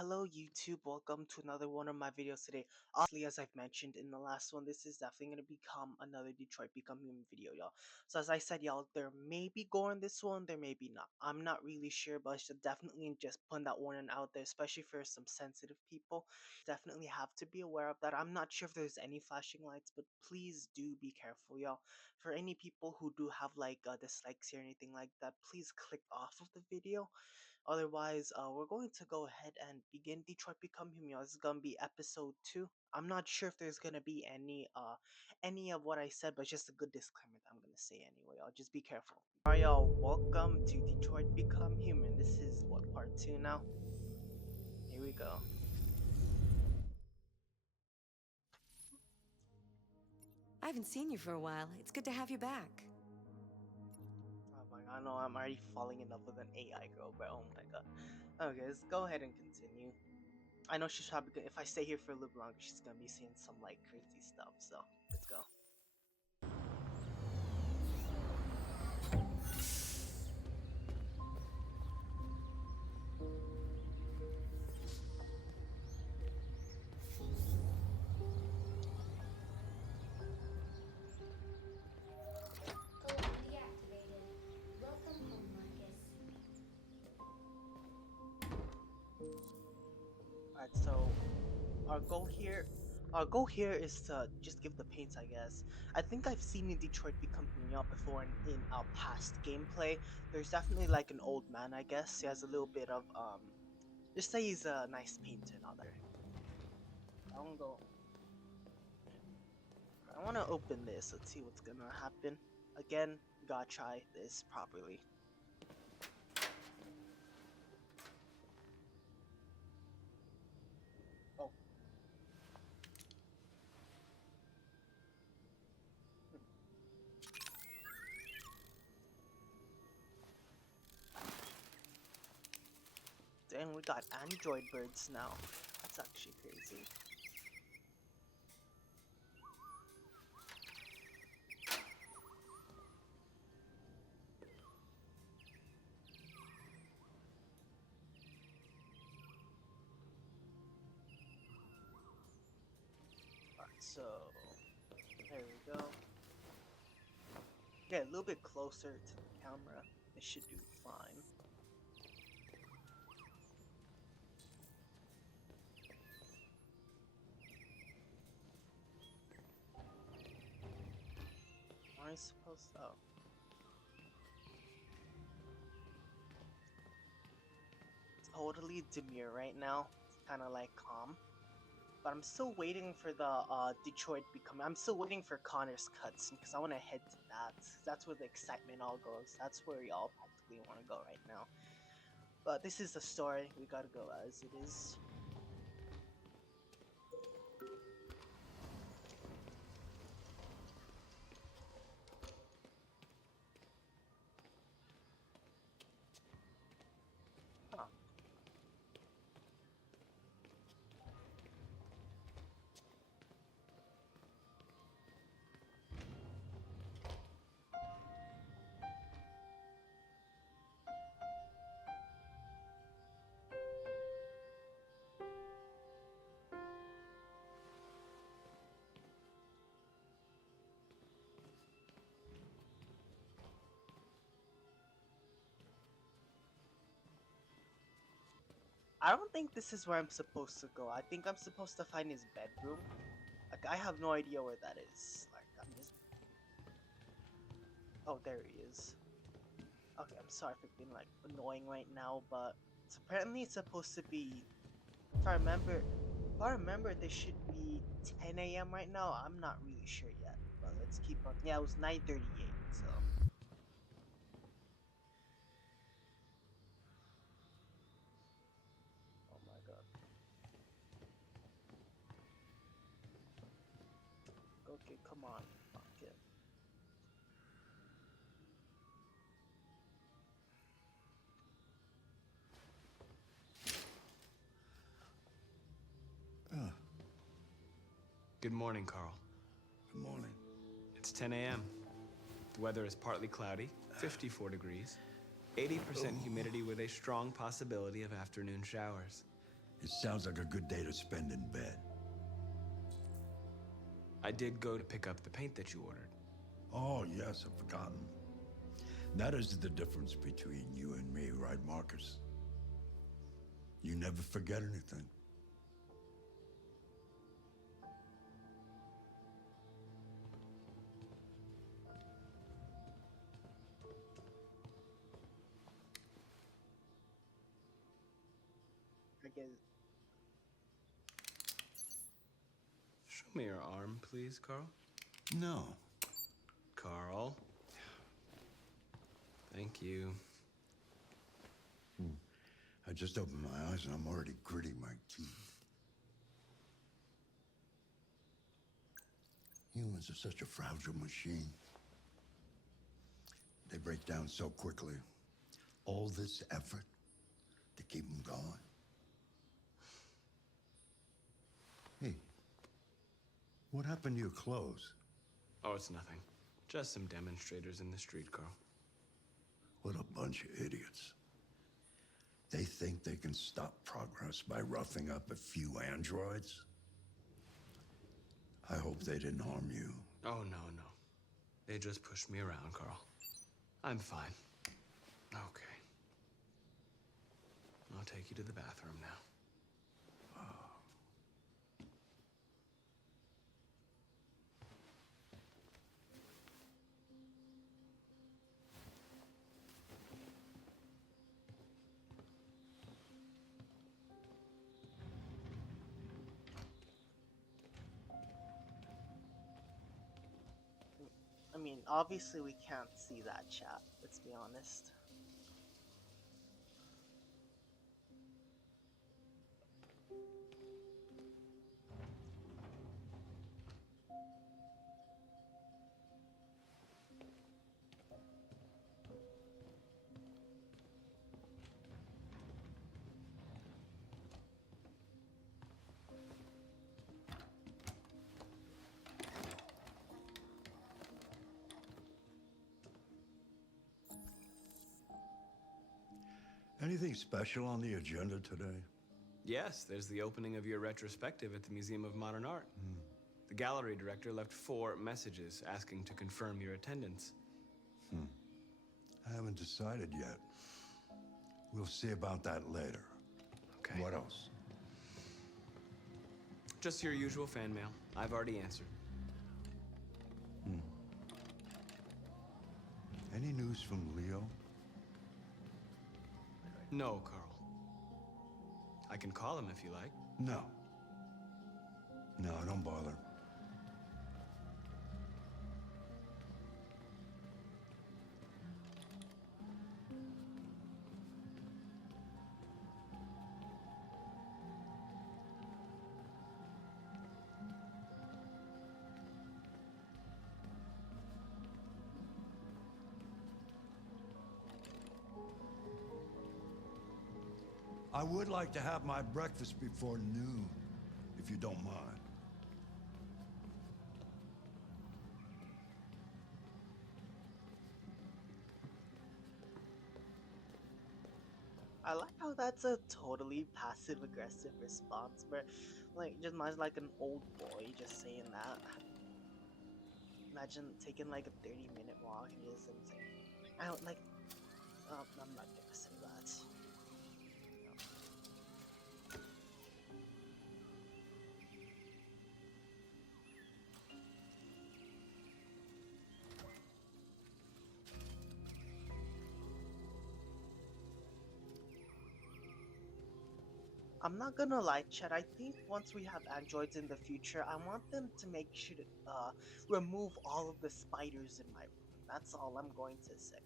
Hello YouTube, welcome to another one of my videos today. Obviously, as I've mentioned in the last one, this is definitely going to become another Detroit Become Human video, y'all. So as I said, y'all, there may be gore in this one, there may be not. I'm not really sure, but I should definitely just put that warning out there, especially for some sensitive people. Definitely have to be aware of that. I'm not sure if there's any flashing lights, but please do be careful, y'all. For any people who do have like dislikes or anything like that, please click off of the video. Otherwise, we're going to go ahead and begin Detroit Become Human. This is gonna be episode 2. I'm not sure if there's gonna be any of what I said, but just a good disclaimer that I'm gonna say anyway. I'll just be careful. Alright, y'all. Welcome to Detroit Become Human. This is what, part 2 now. Here we go. I haven't seen you for a while. It's good to have you back. Oh my god, I know I'm already falling in love with an AI girl, bro. Oh my god. Okay, let's go ahead and continue. I know she's probably gonna, if I stay here for a little longer, she's gonna be seeing some like crazy stuff. So let's go. Code deactivated. Welcome home, Marcus. Alright, so our goal here our goal here is to just give the paints, I guess. I think I've seen in Detroit Become Human before in our past gameplay. There's definitely like an old man, I guess. He has a little bit of just say he's a nice painter and all that. I wanna go I wanna open this. Let's see what's gonna happen. Again, gotta try this properly. Oh. Dang, we got android birds now. That's actually crazy. Alright, so there we go. Get a little bit closer to the camera. It should do fine. Am I supposed to? Oh. It's totally demure right now. It's kind of like calm. But I'm still waiting for the Detroit Become. I'm still waiting for Connor's cutscene because I want to head to that. That's where the excitement all goes. That's where y'all practically want to go right now. But this is the story. We gotta go as it is. Huh. I don't think this is where I'm supposed to go. I think I'm supposed to find his bedroom. Like, I have no idea where that is. Like, I'm just. Oh, there he is. Okay, I'm sorry for being like annoying right now, but apparently it's supposed to be. If I remember, this should be 10 a.m. right now. I'm not really sure yet, but let's keep on. Yeah, it was 9:38. So. Oh my god. Okay, come on. Okay. Ah, Good morning, Carl. good morning. It's 10 a.m. The weather is partly cloudy, 54 degrees, 80% humidity with a strong possibility of afternoon showers. It sounds like a good day to spend in bed. I did go to pick up the paint that you ordered. Oh, yes, I've forgotten. That is the difference between you and me, right, Marcus? You never forget anything. I guess. Show me your arm, please, Carl. No. Carl. Thank you. I just opened my eyes and I'm already gritting my teeth. Humans are such a fragile machine. They break down so quickly. All this effort to keep them going. Hey, what happened to your clothes? Oh, it's nothing. Just some demonstrators in the street, Carl. What a bunch of idiots. They think they can stop progress by roughing up a few androids? I hope they didn't harm you. Oh, no, no. They just pushed me around, Carl. I'm fine. Okay. I'll take you to the bathroom now. I mean, obviously we can't see that chat, let's be honest. Anything special on the agenda today? Yes, there's the opening of your retrospective at the Museum of Modern Art. The gallery director left 4 messages asking to confirm your attendance. I haven't decided yet. We'll see about that later. Okay. What else? Just your usual fan mail. I've already answered. Any news from Leo? No, Carl. I can call him if you like. No. No, don't bother. I would like to have my breakfast before noon, if you don't mind. I like how that's a totally passive-aggressive response, where, like, just imagine like an old boy just saying that. Imagine taking like a 30-minute walk and just saying, I don't like. I'm not gonna say that. I'm not gonna lie, Chad. I think once we have androids in the future, I want them to make sure to remove all of the spiders in my room. That's all I'm going to say.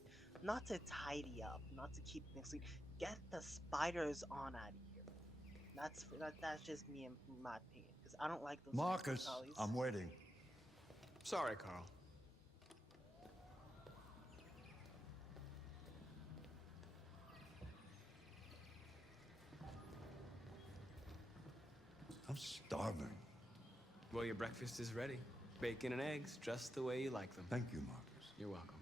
Not to tidy up, not to keep things clean. Get the spiders on out of here. That's just me and my opinion, because I don't like those Marcus, collies. I'm waiting. Sorry, Carl. I'm starving. Well, your breakfast is ready. Bacon and eggs, just the way you like them. Thank you, Marcus. You're welcome.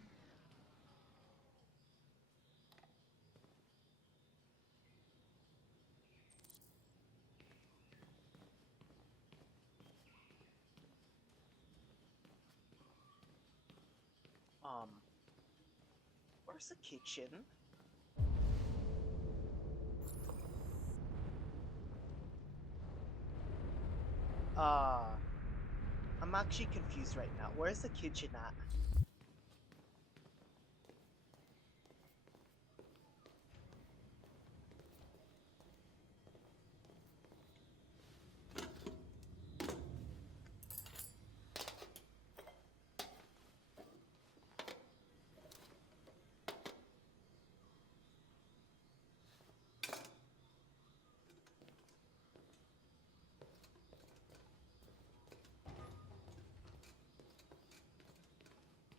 Where's the kitchen? Uh, I'm actually confused right now. Where's the kitchen at?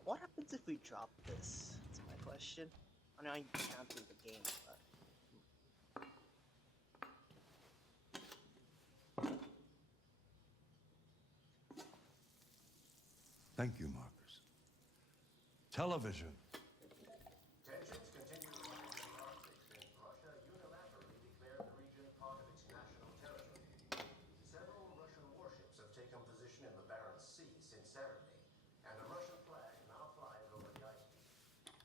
What happens if we drop this? That's my question. I know you can't do the game, but... Thank you, Marcus. Television. Tensions continue to rise in the Arctic since Russia unilaterally declared the region part of its national territory. Several Russian warships have taken position in the Barents Sea since Saturday, and a Russian flag now flies over the ice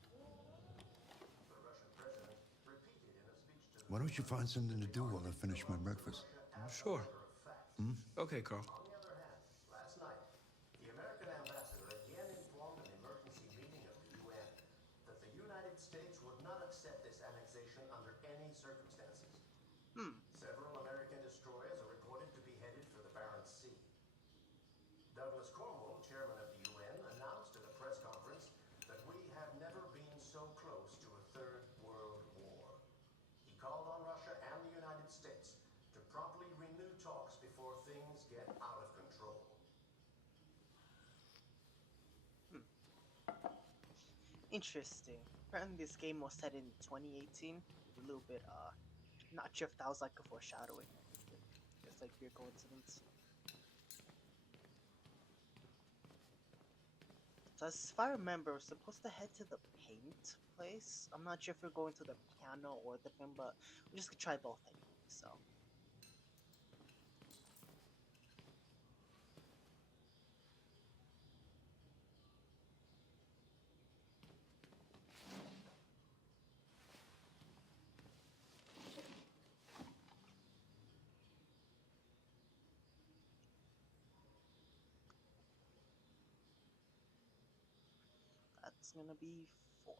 sheet. The Russian president repeated in a speech to the Why don't you find something to do while I finish my breakfast? Sure. Okay, Carl. On the other hand, last night, the American ambassador again informed an emergency meeting of the UN that the United States would not accept this annexation under any circumstances. Several American destroyers are reported to be headed for the Barents Sea. Douglas Cornwall, chairman of the UN, announced at a press conference that we have never been so close to a third world war. He called on Russia and the United States to promptly renew talks before things get out of control. Interesting. Apparently this game was set in 2018. A little bit, not sure if that was like a foreshadowing. It's like weird coincidence. So as if I remember, we're supposed to head to the paint place. I'm not sure if we're going to the piano or the film, but we're just gonna try both anyway, so. That's gonna be 4.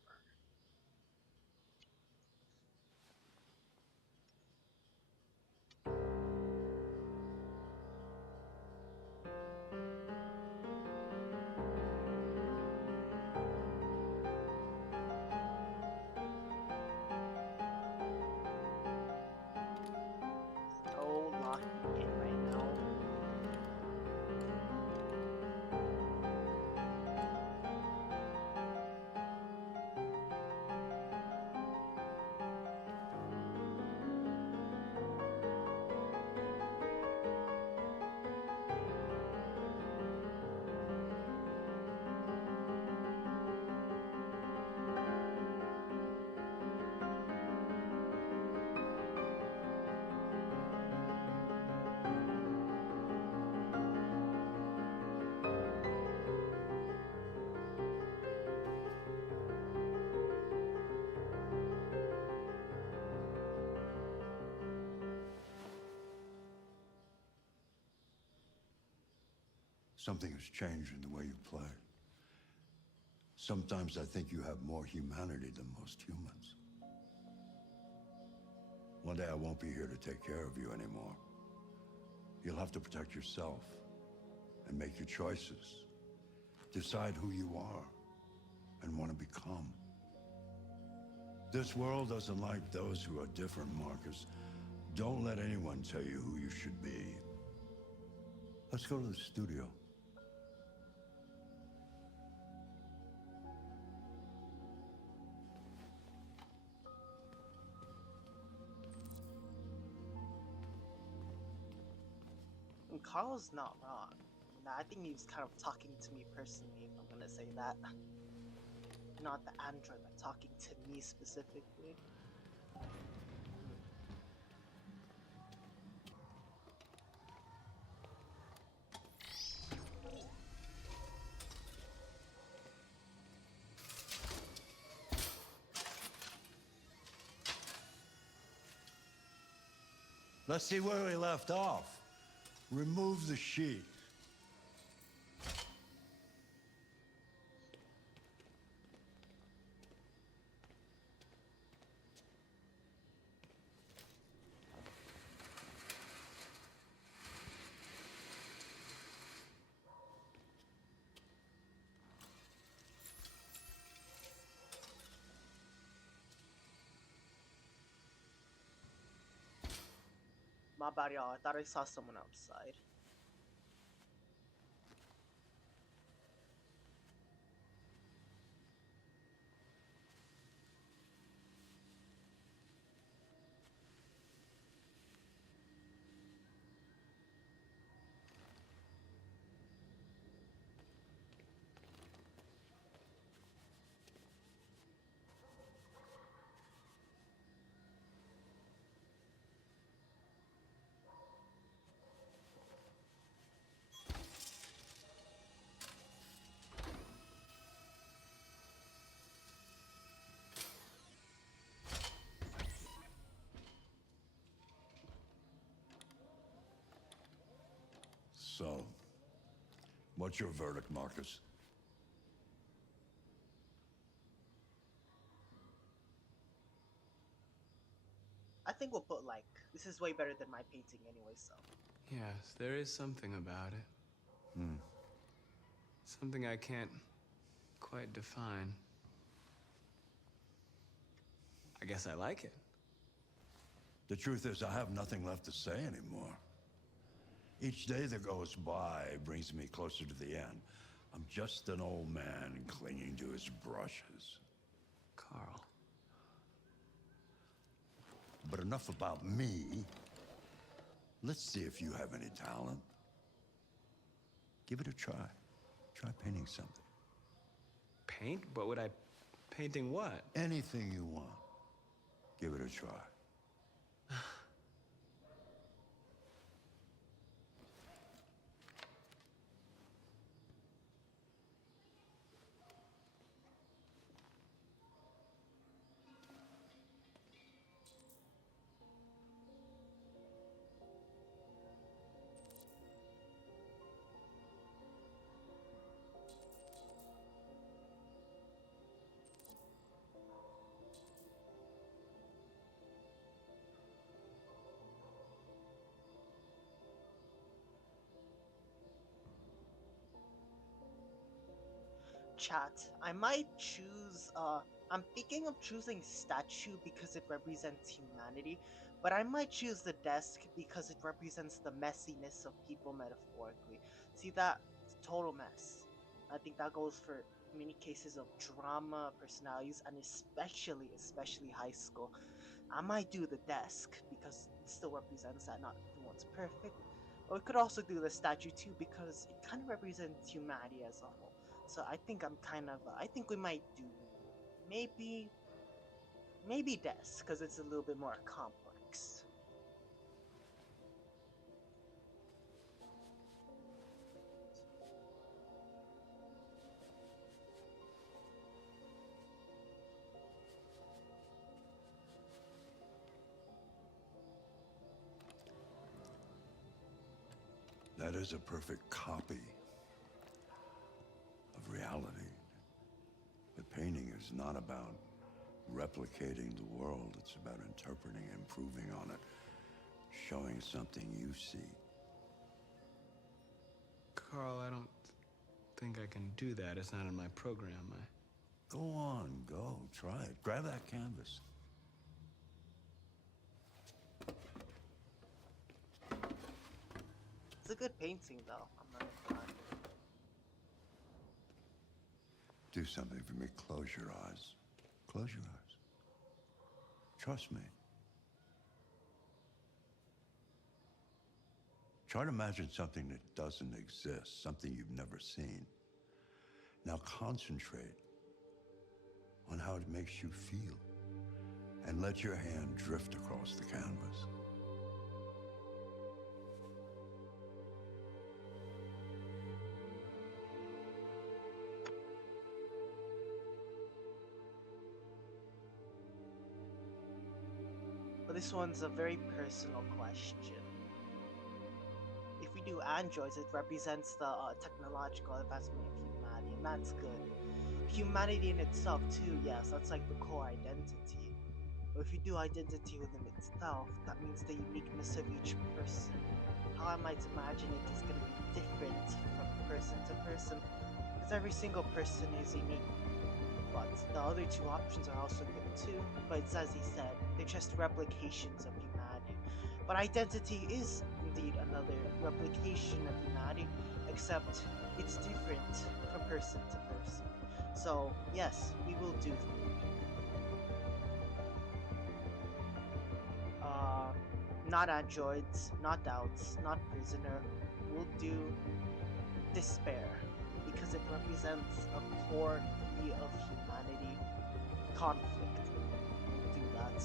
Oh, locking in right now. Something has changed in the way you play. Sometimes I think you have more humanity than most humans. One day I won't be here to take care of you anymore. You'll have to protect yourself and make your choices. Decide who you are and want to become. This world doesn't like those who are different, Marcus. Don't let anyone tell you who you should be. Let's go to the studio. And Carl's not wrong. I think he's kind of talking to me personally, if I'm gonna say that. Not the android, but talking to me specifically. Let's see where we left off. Remove the sheet. My bad, y'all. I thought I saw someone outside. So, what's your verdict, Marcus? I think we'll put like, this is way better than my painting anyway, so. Yes, there is something about it. Something I can't quite define. I guess I like it. The truth is, I have nothing left to say anymore. Each day that goes by brings me closer to the end. I'm just an old man clinging to his brushes. Carl. But enough about me. Let's see if you have any talent. Give it a try. Try painting something. Paint? What would I... Painting what? Anything you want. Give it a try. Chat, I might choose, I'm thinking of choosing statue because it represents humanity, but I might choose the desk because it represents the messiness of people metaphorically. See that? It's a total mess. I think that goes for many cases of drama, personalities, and especially high school. I might do the desk because it still represents that not everyone's perfect. But we could also do the statue too because it kind of represents humanity as a whole. So I think I'm kind of, I think we might do maybe, maybe desk because it's a little bit more complex. That is a perfect copy of reality. But painting is not about replicating the world. It's about interpreting, improving on it, showing something you see. Carl, I don't think I can do that. It's not in my program. Go on, go. Try it. Grab that canvas. It's a good painting though, I'm not gonna lie. Do something for me. Close your eyes. Close your eyes. Trust me. Try to imagine something that doesn't exist, something you've never seen. Now concentrate on how it makes you feel, and let your hand drift across the canvas. But this one's a very personal question. If we do androids, it represents the technological advancement of humanity, and that's good. Humanity in itself, too, yes, that's like the core identity. But if you do identity within itself, that means the uniqueness of each person. How I might imagine it is going to be different from person to person, because every single person is unique. But the other two options are also good too, but it's as he said, they're just replications of humanity. But identity is indeed another replication of humanity, except it's different from person to person. So, yes, we will do food. Not androids, not doubts, not prisoner. We'll do despair because it represents a core key of humanity, conflict. We'll do that.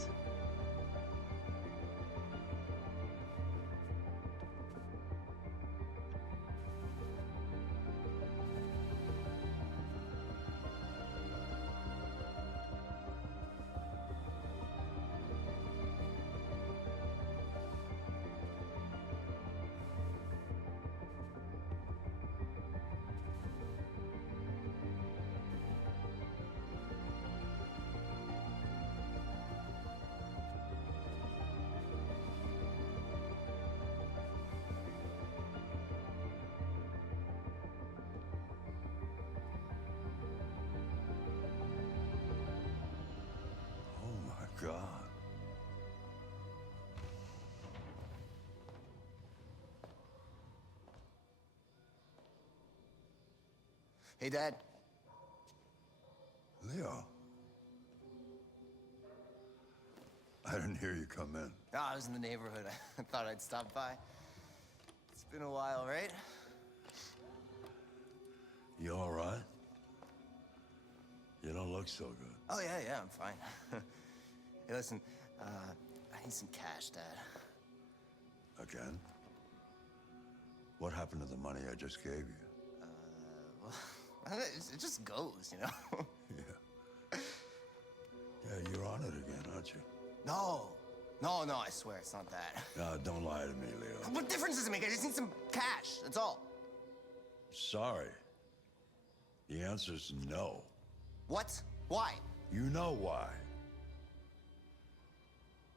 Oh my God. Hey, Dad. Leo. I didn't hear you come in. Oh, I was in the neighborhood. I thought I'd stop by. It's been a while, right? You all right? You don't look so good. Oh, yeah, I'm fine. Hey, listen, I need some cash, Dad. Again? What happened to the money I just gave you? Well, it just goes, you know? Yeah. Yeah, you're on it again, aren't you? No, I swear it's not that. No, don't lie to me, Leo. What difference does it make? I just need some cash, that's all. Sorry. The answer's no. What? Why? You know why.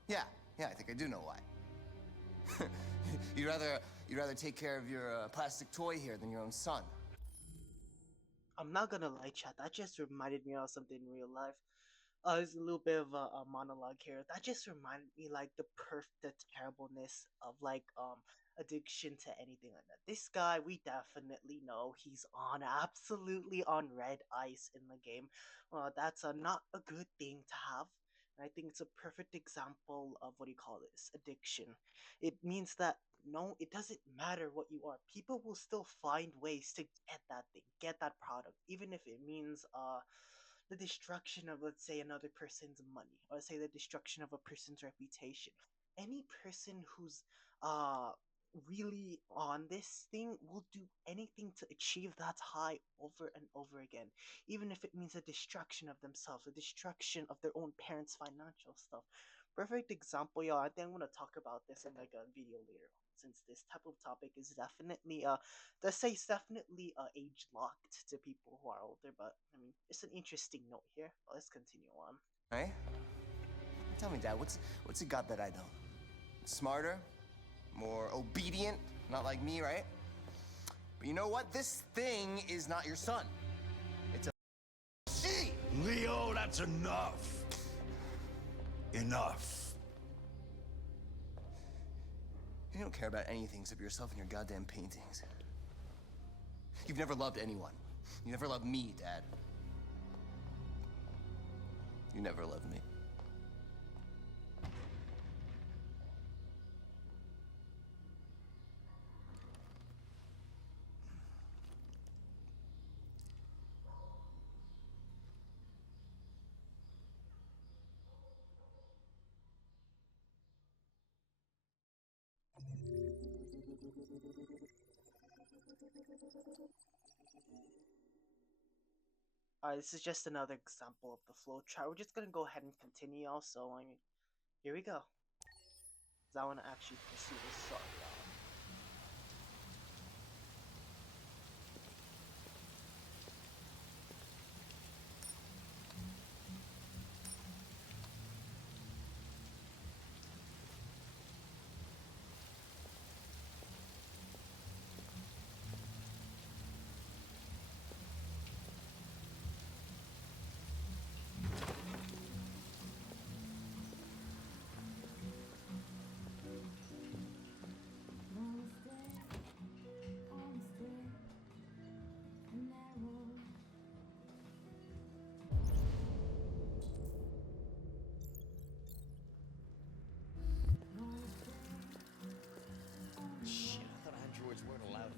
Yeah, I think I do know why. you'd rather take care of your plastic toy here than your own son. I'm not gonna lie, chat. That just reminded me of something in real life. There's a little bit of a monologue here. That just reminded me like the terribleness of like addiction to anything like that. This guy, we definitely know he's on absolutely on red ice in the game. That's not a good thing to have. And I think it's a perfect example of what do you call this addiction. It means that no, it doesn't matter what you are. People will still find ways to get that thing, get that product, even if it means the destruction of, let's say, another person's money, or say the destruction of a person's reputation. Any person who's uh really on this thing will do anything to achieve that high over and over again, even if it means a destruction of themselves, a destruction of their own parents' financial stuff. Perfect example, y'all. I think I'm gonna talk about this in like a video later on, since this type of topic is definitely let's say it's definitely age locked to people who are older, but I mean it's an interesting note here. But let's continue on. Right? Tell me, Dad, what's it got that I don't? Smarter? More obedient? Not like me, right? But you know what? This thing is not your son. It's a she! Leo, that's enough. Enough. You don't care about anything except yourself and your goddamn paintings. You've never loved anyone. You never loved me, Dad. You never loved me. This is just another example of the flow chart. We're just gonna go ahead and continue also. I mean, here we go. because I want to actually pursue this story, y'all. Shit, I thought androids weren't allowed.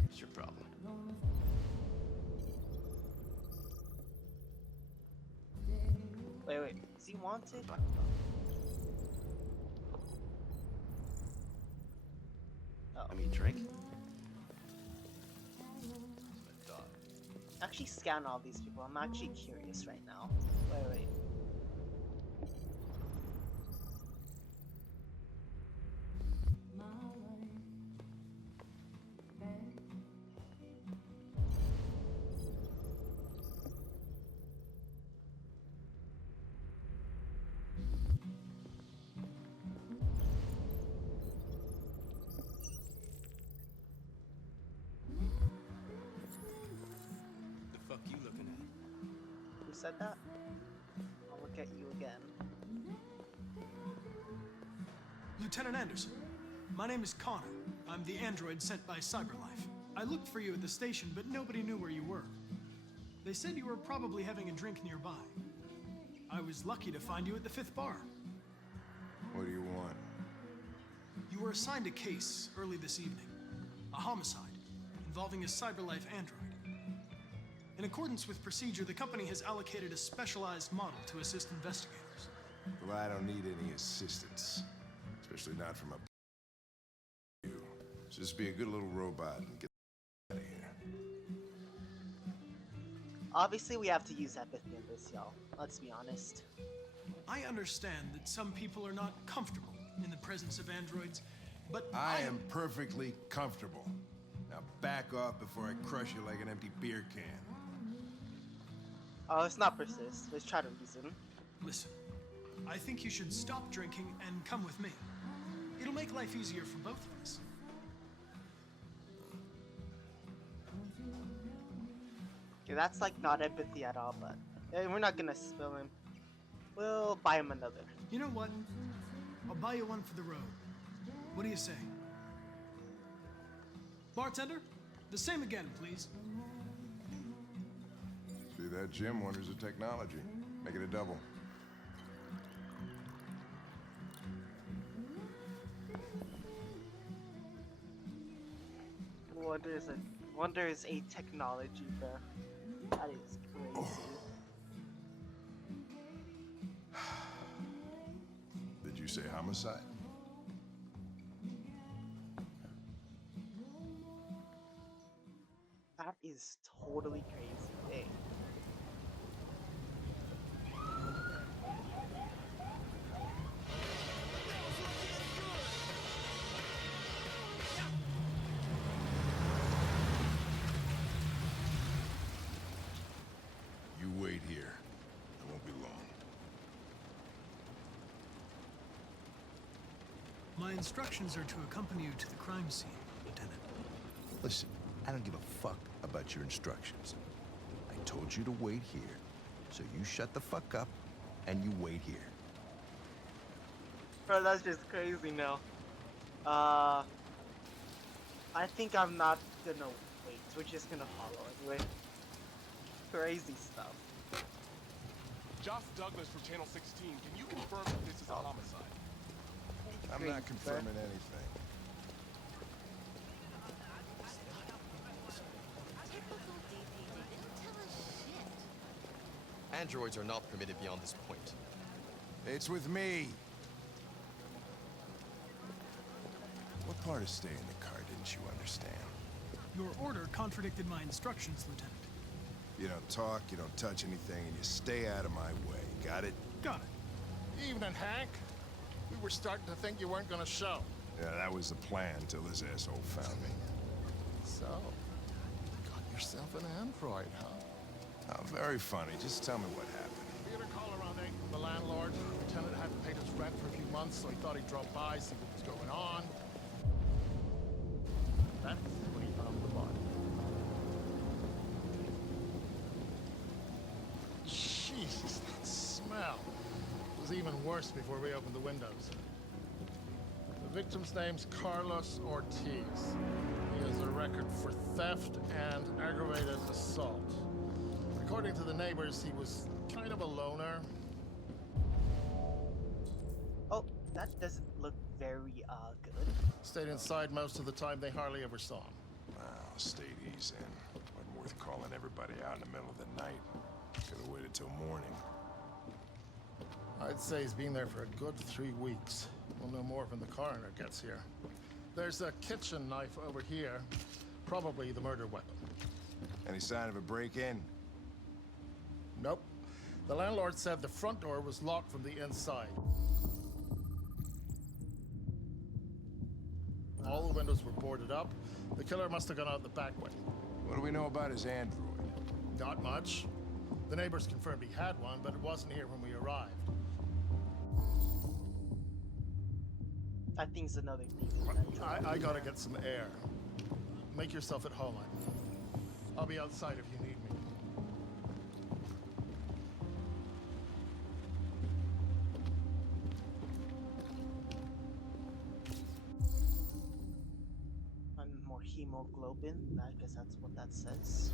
What's your problem? Wait, is he wanted? Oh, I mean, drink? actually scan all these people. I'm actually curious right now. Wait. The fuck you looking at? Who said that? I'll look at you again. Lieutenant Anderson, my name is Connor. I'm the android sent by CyberLife. I looked for you at the station, but nobody knew where you were. They said you were probably having a drink nearby. I was lucky to find you at the 5th bar. What do you want? You were assigned a case early this evening. A homicide involving a CyberLife android. In accordance with procedure, the company has allocated a specialized model to assist investigators. Well, I don't need any assistance. Especially not from a you. Just be a good little robot and get out of here. Obviously, we have to use empathy in this, y'all. Let's be honest. I understand that some people are not comfortable in the presence of androids, but I am perfectly comfortable. Now back off before I crush you like an empty beer can. Oh, let's not persist. Let's try to reason. Listen, I think you should stop drinking and come with me. It'll make life easier for both of us. Okay, that's like not empathy at all, but we're not gonna spill him. We'll buy him another. You know what? I'll buy you one for the road. What do you say? Bartender, the same again, please. See that, Jim? Wonders of technology. Make it a double. Wonder is a technology, bro. That is crazy. Did you say homicide? That is totally crazy. Hey. You wait here. I won't be long. My instructions are to accompany you to the crime scene, Lieutenant. Listen, I don't give a fuck about your instructions. I told you to wait here, so you shut the fuck up and you wait here. Bro, that's just crazy now. I think I'm not gonna wait. We're just gonna follow anyway. Crazy stuff. Josh Douglas from Channel 16. Can you confirm that this is a homicide? I'm Crazy, not confirming anything. Androids are not permitted beyond this point. It's with me. What part of staying in the car didn't you understand? Your order contradicted my instructions, Lieutenant. You don't talk, you don't touch anything, and you stay out of my way. Got it? Got it. Evening, Hank. We were starting to think you weren't gonna show. Yeah, that was the plan until this asshole found me. So, you got yourself an android, huh? Oh, very funny. Just tell me what happened. We had a call around 8 from the landlord. The tenant hadn't paid his rent for a few months, so he thought he'd drop by, see what was going on. That's when he found the body. Jesus, that smell. It was even worse before we opened the windows. The victim's name's Carlos Ortiz. He has a record for theft and aggravated assault. According to the neighbors, he was kind of a loner. Oh, that doesn't look very good. Stayed inside most of the time. They hardly ever saw him. Wow, stayed easy in. Wasn't worth calling everybody out in the middle of the night. Could have waited till morning. I'd say he's been there for a good 3 weeks. We'll know more when the coroner gets here. There's a kitchen knife over here. Probably the murder weapon. Any sign of a break-in? Nope. The landlord said the front door was locked from the inside. All the windows were boarded up. The killer must have gone out the back way. What do we know about his android? Not much. The neighbors confirmed he had one, but it wasn't here when we arrived. I think it's another thing. I gotta get some air. Make yourself at home. I'll be outside if you need me. And more hemoglobin. I guess that's what that says.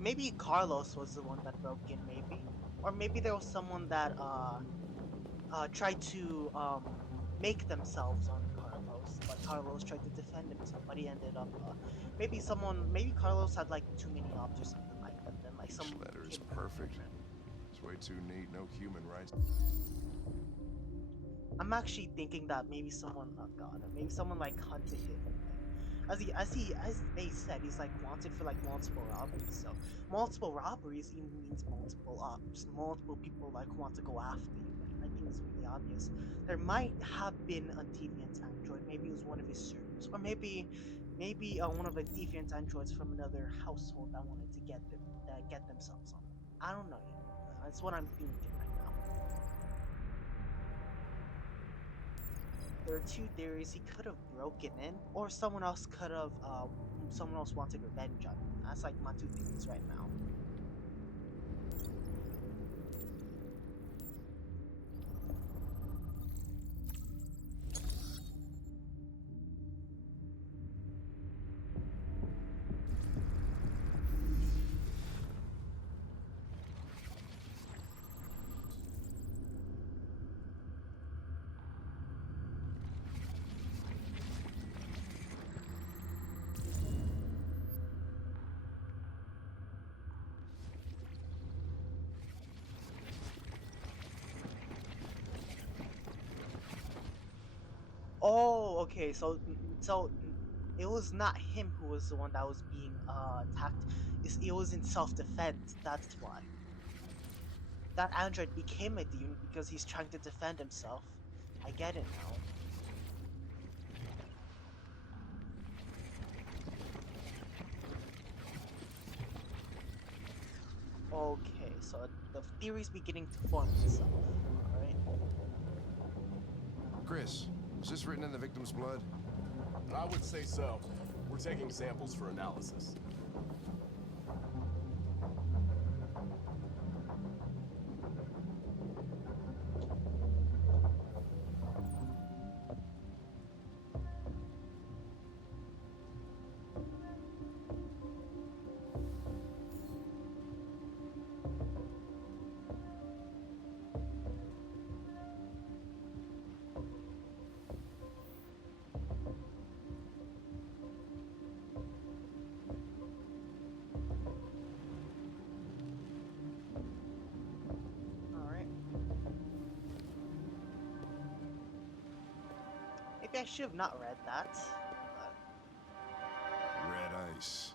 Maybe Carlos was the one that broke in, maybe. Or maybe there was someone that tried to make themselves on Carlos, but Carlos tried to defend himself, but he ended up maybe Carlos had like too many ops or something like that. Then like some This letter is perfect. It's way too neat. No human rights. I'm actually thinking that maybe someone, oh god, maybe someone like hunted him. As they said, he's like wanted for like multiple robberies. So multiple robberies even means multiple ops. Multiple people like want to go after you. Like, I think it's really obvious. There might have been a deviant android. Maybe it was one of his servers, or maybe one of the deviant androids from another household that wanted to get themselves on. I don't know yet. That's what I'm thinking right now. There are two theories. He could have broken in, or someone else wanted revenge on him. That's like my two theories right now. Oh, okay. So it was not him who was the one that was being attacked. It was in self-defense. That's why. That android became a demon because he's trying to defend himself. I get it now. Okay, so the theory's beginning to form itself. Alright. Chris, is this written in the victim's blood? I would say so. We're taking samples for analysis. Maybe I should have not read that. But Red ice.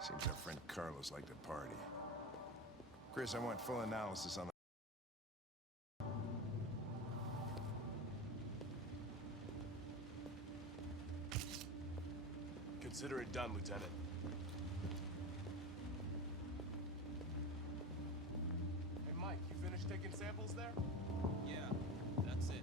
Seems our friend Carlos liked to party. Chris, I want full analysis on the... Consider it done, Lieutenant. Hey, Mike, you finished taking samples there? Yeah, that's it.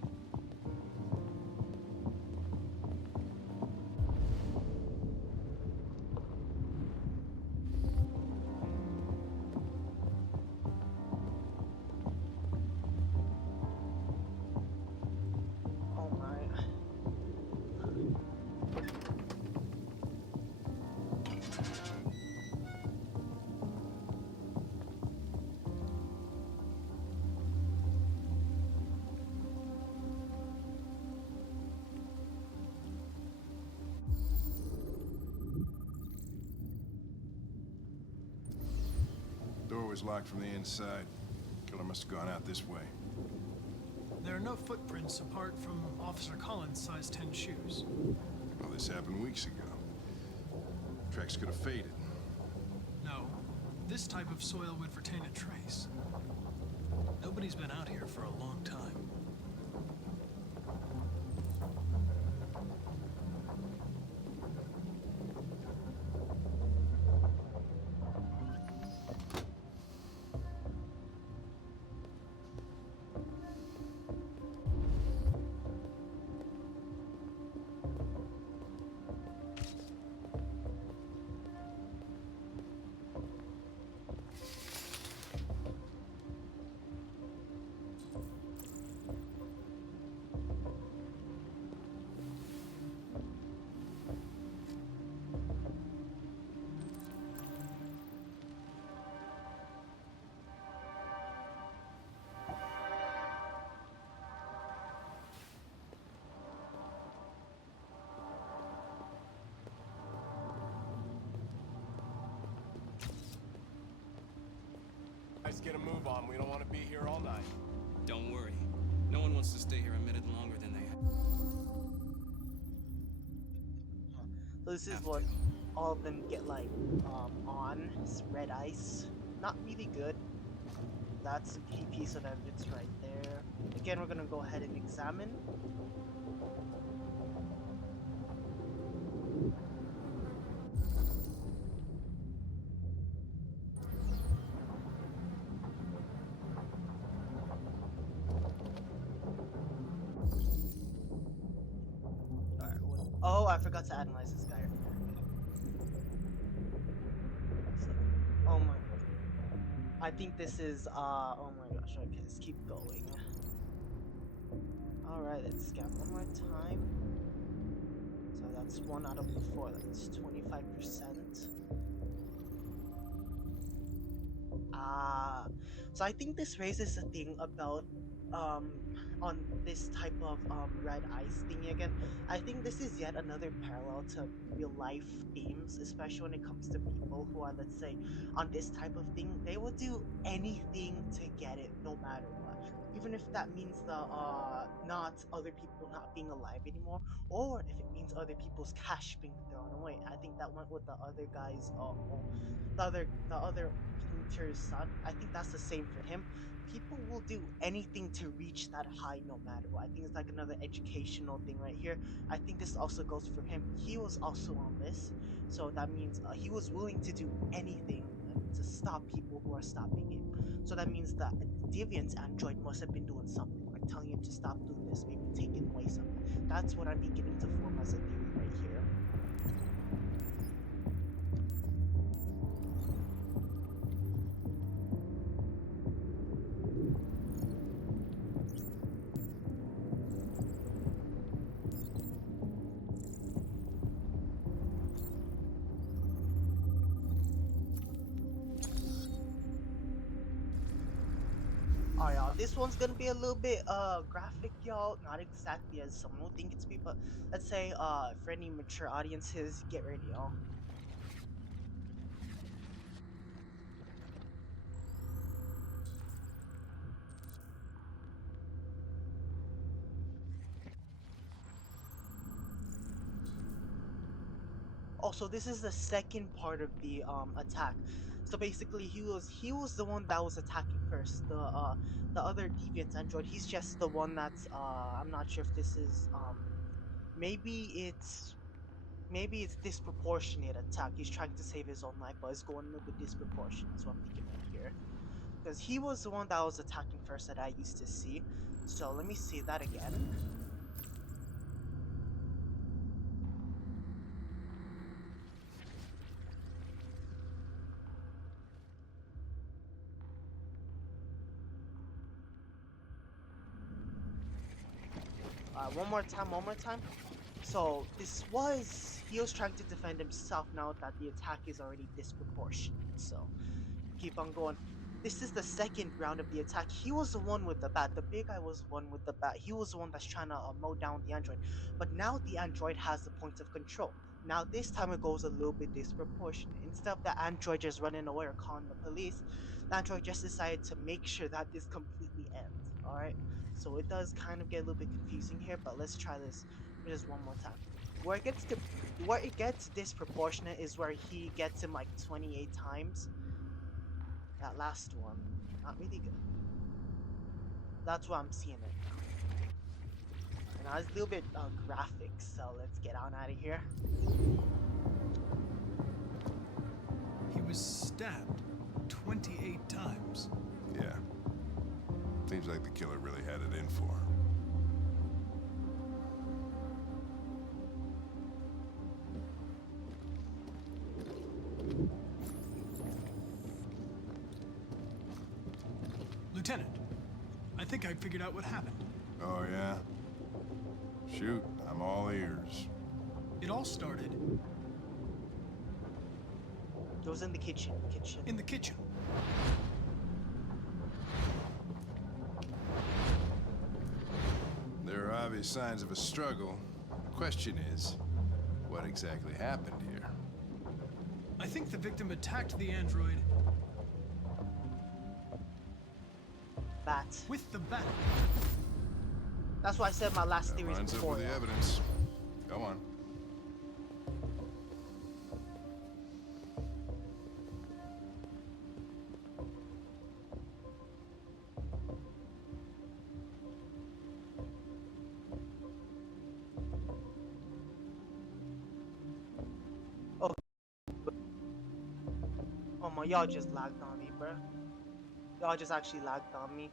oh my. Door was locked from the inside. Killer must have gone out this way. There are no footprints apart from Officer Collins' size 10 shoes. Well, this happened weeks ago. Tracks could have faded. No, this type of soil would retain a trace. Nobody's been out here for a long time. Guys, get a move on. We don't want to be here all night. Don't worry. No one wants to stay here a minute longer than they So this is have what to. all of them get like on. It's red ice. Not really good. That's a key piece of evidence right there. Again, we're gonna go ahead and examine. Alright, oh, I forgot to analyze this guy. So, oh my god. I think this is, oh my gosh, okay, let's keep going. Alright, let's scan one more time. So that's 1 out of the 4, that's 25%. So I think this raises a thing about, on this type of red ice thingy again. I think this is yet another parallel to real life themes, especially when it comes to people who are, let's say, on this type of thing. They will do anything to get it, no matter what, even if that means the not other people not being alive anymore, or if it means other people's cash being thrown away. I think that went with the other guy's the other painter's son. I think that's the same for him. People will do anything to reach that high no matter what. I think it's like another educational thing right here. I think this also goes for him. He was also on this, so that means he was willing to do anything to stop people who are stopping him. So that means that Deviant's android must have been doing something, like telling him to stop doing this, maybe taking away something. That's what I'm beginning to form as a theory right here. Alright, y'all, this one's gonna be a little bit graphic, y'all. Not exactly as someone would think it's be, but let's say for any mature audiences, get ready, y'all. Also, this is the second part of the attack. So basically, he was the one that was attacking first. The other deviant android. He's just the one that's I'm not sure if this is maybe it's disproportionate attack. He's trying to save his own life, but it's going a little bit disproportionate. That's what I'm thinking right here. Because he was the one that was attacking first that I used to see. So let me see that again. One more time. So he was trying to defend himself now that the attack is already disproportionate. So keep on going. This is the second round of the attack. He was the one with the bat. The big guy was the one with the bat. He was the one that's trying to mow down the android. But now the android has the point of control. Now this time it goes a little bit disproportionate. Instead of the android just running away or calling the police, the android just decided to make sure that this completely ends. Alright? So it does kind of get a little bit confusing here, but let's try this just one more time. Where it gets disproportionate is where he gets him like 28 times. That last one, not really good. That's why I'm seeing it. And I was a little bit graphic, so let's get on out of here. He was stabbed 28 times. Yeah. Seems like the killer really had it in for him. Lieutenant, I think I figured out what happened. Oh, yeah? Shoot, I'm all ears. It all started It was in the kitchen. in the kitchen. There are obvious signs of a struggle. The question is, what exactly happened here? I think the victim attacked the android Bat. with the bat. That's why I said my last theory Lines up before. with the evidence. Go on. Oh my, y'all just lagged on me, bro. Y'all just actually lagged on me.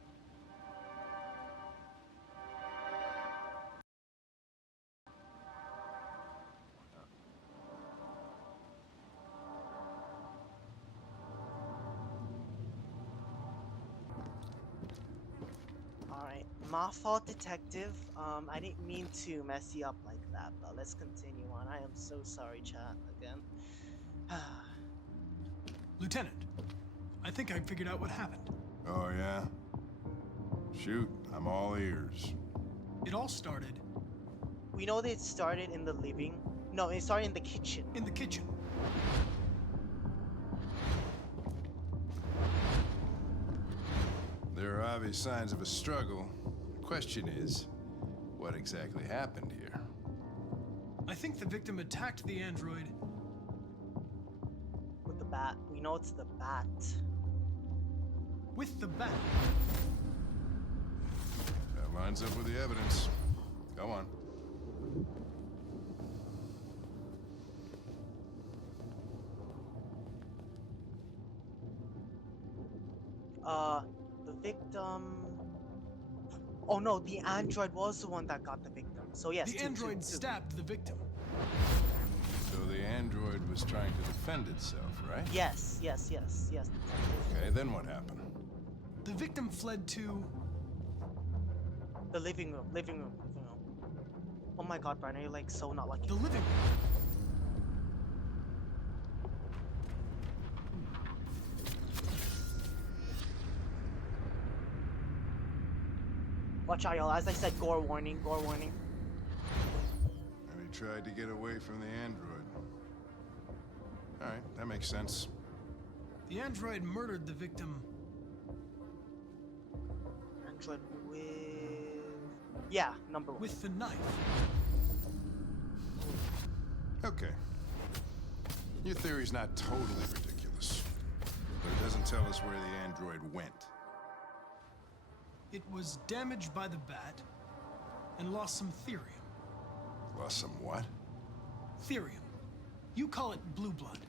Alright, my fault, detective. I didn't mean to mess you up like that, but let's continue on. I am so sorry, chat, again. Lieutenant, I think I figured out what happened. Oh, yeah? Shoot, I'm all ears. It all started We know that it started in the living. No, it started in the kitchen. in the kitchen. There are obvious signs of a struggle. The question is, what exactly happened here? I think the victim attacked the android With the bat. We know it's the bat. with the bat. That lines up with the evidence. Go on. The victim. Oh no, the android was the one that got the victim. So yes, The two, android two. stabbed the victim. So the android was trying to defend itself, right? Yes. Okay, then what happened? The victim fled to The living room. Oh my god, Brian, are you like so not lucky? the living room. Watch out, y'all. As I said, gore warning. And he tried to get away from the android. Alright, that makes sense. The android murdered the victim Android with. Yeah, number one. with the knife. Okay. Your theory's not totally ridiculous, but it doesn't tell us where the android went. It was damaged by the bat and lost some therium. Lost some what? Therium. You call it blue blood.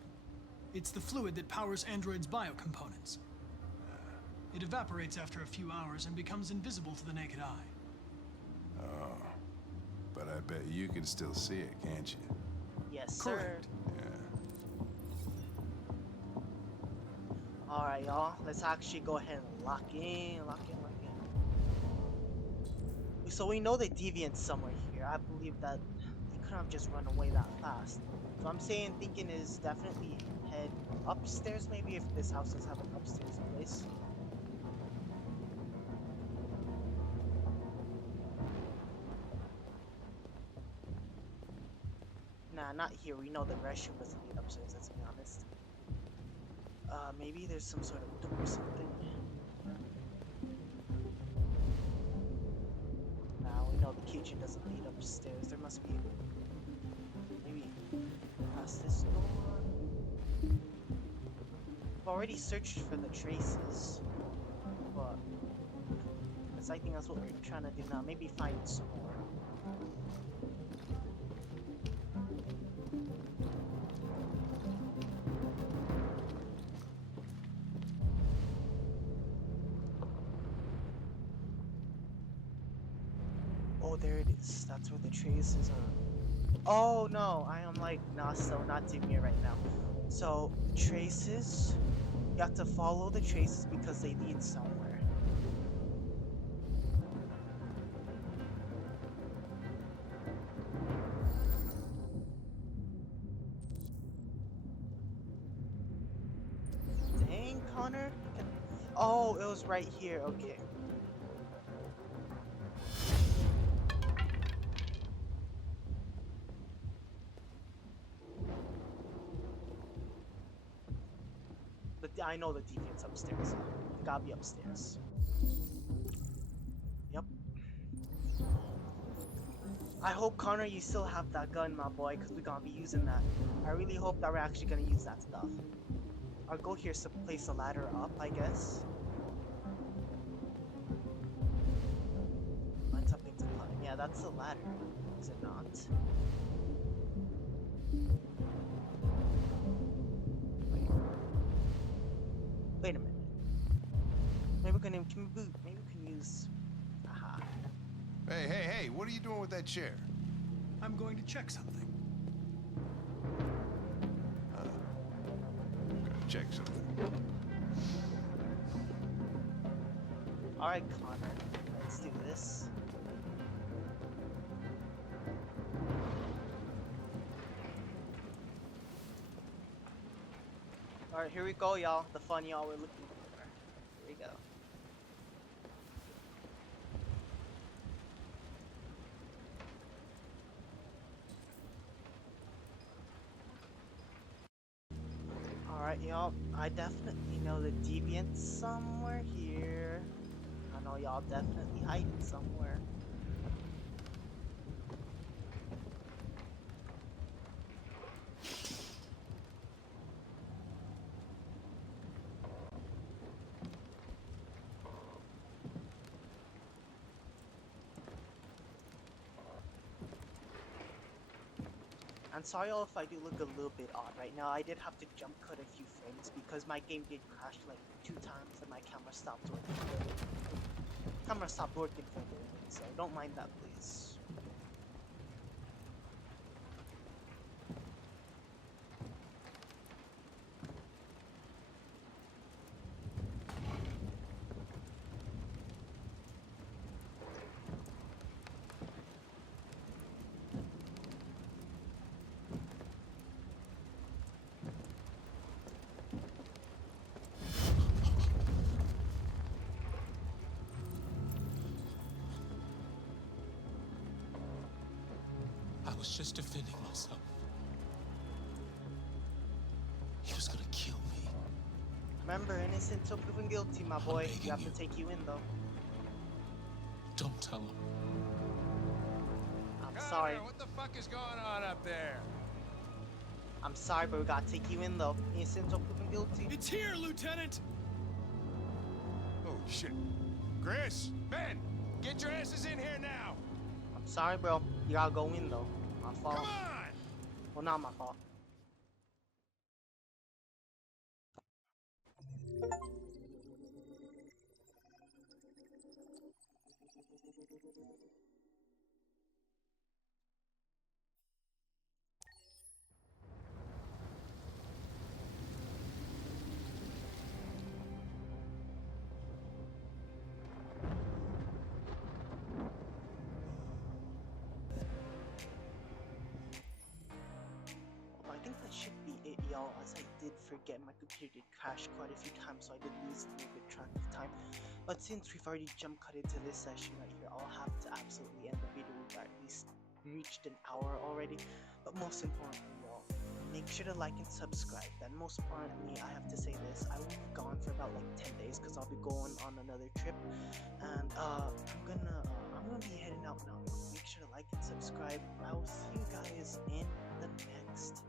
It's the fluid that powers androids' biocomponents. It evaporates after a few hours and becomes invisible to the naked eye. Oh. But I bet you can still see it, can't you? Yes, sir. Correct. Alright, y'all. Let's actually go ahead and lock in. So we know the deviant's somewhere here. I believe that they couldn't have just run away that fast. So I'm thinking is definitely head upstairs, maybe, if this house does have an upstairs place. Nah, not here. We know the restroom doesn't lead upstairs, let's be honest. Maybe there's some sort of door or something. Nah, we know the kitchen doesn't lead upstairs. There must be maybe past this door. I've already searched for the traces, but I think that's what we're trying to do now. Maybe find some more. Oh, there it is. That's where the traces are. Oh no, I am like not doing it right now. So the traces, you have to follow the traces because they lead somewhere. Dang, Connor. Oh, it was right here. Okay. I know the deviant's upstairs. They gotta be upstairs. Yep. I hope, Connor, you still have that gun, my boy, because we're gonna be using that. I really hope that we're actually gonna use that stuff. Our goal here is to place a ladder up, I guess. Find something to climb. Yeah, that's the ladder. Is it not? Wait a minute. Maybe we can use. Aha. Hey, what are you doing with that chair? I'm going to check something. Gotta check something. Alright, Connor. Let's do this. Alright, here we go, y'all. The fun y'all were looking for. Here we go. Alright, y'all. I definitely know the deviant's somewhere here. I know y'all definitely hiding somewhere. I'm sorry y'all if I do look a little bit odd right now. I did have to jump cut a few frames because my game did crash like 2 times and my camera stopped working. Camera stopped working for a little bit, so don't mind that, please. I was just defending myself. He was gonna kill me. Remember, innocent till proven guilty, my boy. You have to take you in, though. Don't tell him. I'm sorry. What the fuck is going on up there? I'm sorry, but we gotta take you in though. Innocent until proven guilty. It's here, Lieutenant! Oh, shit. Chris, Ben, get your asses in here now. I'm sorry, bro. You gotta go in though. My fault. Come on! Well, not my fault. I think that should be it, y'all, as I did forget my computer did crash quite a few times, so I did lose a little bit track of time. But since we've already jump cut into this session right here, I'll have to absolutely end the video. We've at least reached an hour already. But most importantly, y'all, make sure to like and subscribe. Then most importantly, I have to say this, I will be gone for about like 10 days because I'll be going on another trip. And I'm gonna be heading out now. Make sure to like and subscribe. I will see you guys in the next